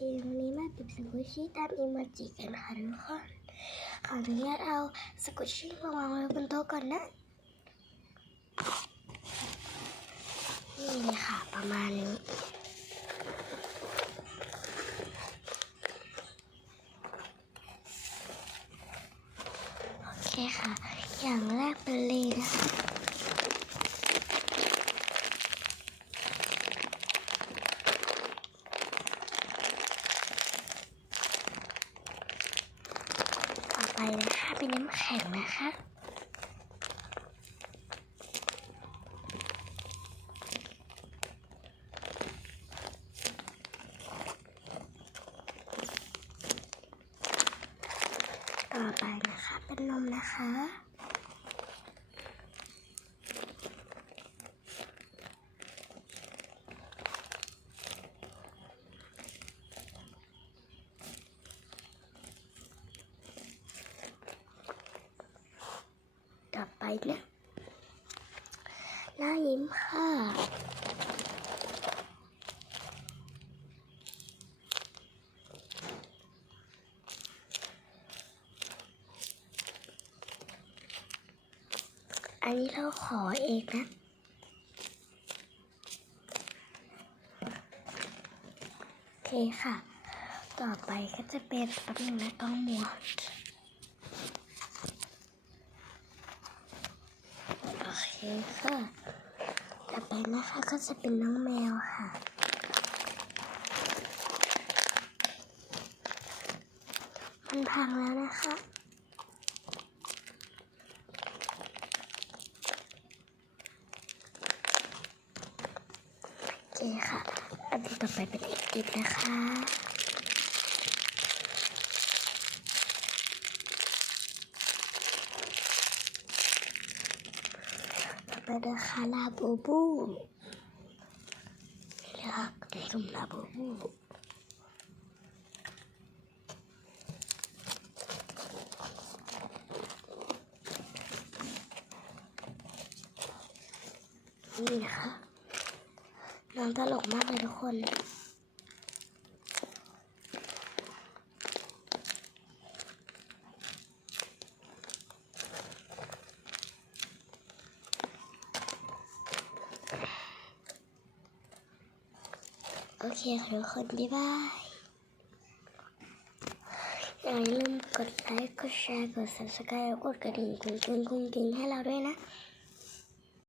วันนี้มาติดสกุชชี่ตามอีโมจิกันค่ะทุกคนขออนุญาตเอาสกุชชี่มาวางไว้บนโต๊ะก่อนนะ นี่เลยค่ะประมาณนี้โอเคค่ะ อย่างแรกเป็นเลยนะคะ ไปนะคะเป็นน้ำแข็งนะคะต่อไปนะคะ เป็นนมนะคะ ไปนะหน้ายิ้มค่ะอันนี้เราขอเองนะโอเคค่ะ ต่อไปก็จะเป็นแป๊บนึงนะต้องมัว โอ เคค่ะ ต่อไปนะคะก็จะเป็นน้องแมวค่ะ มันพังแล้วนะคะโอเคค่ะ อันต่อไปเป็นเอกกิจนะคะ ต่อไปนะคะลาบูบูนี่นะคะเด็กลุ่มลาบูบูนี่นะคะน้องตลกมากเลยทุกคน โอเคค่ะทุกคน บ๊ายบายอย่าลืมกดไลค์ กดแชร์ กด subscribe กดกระดิ่งกุ้งกิ้งกุ้งกิ้งให้เราด้วยนะ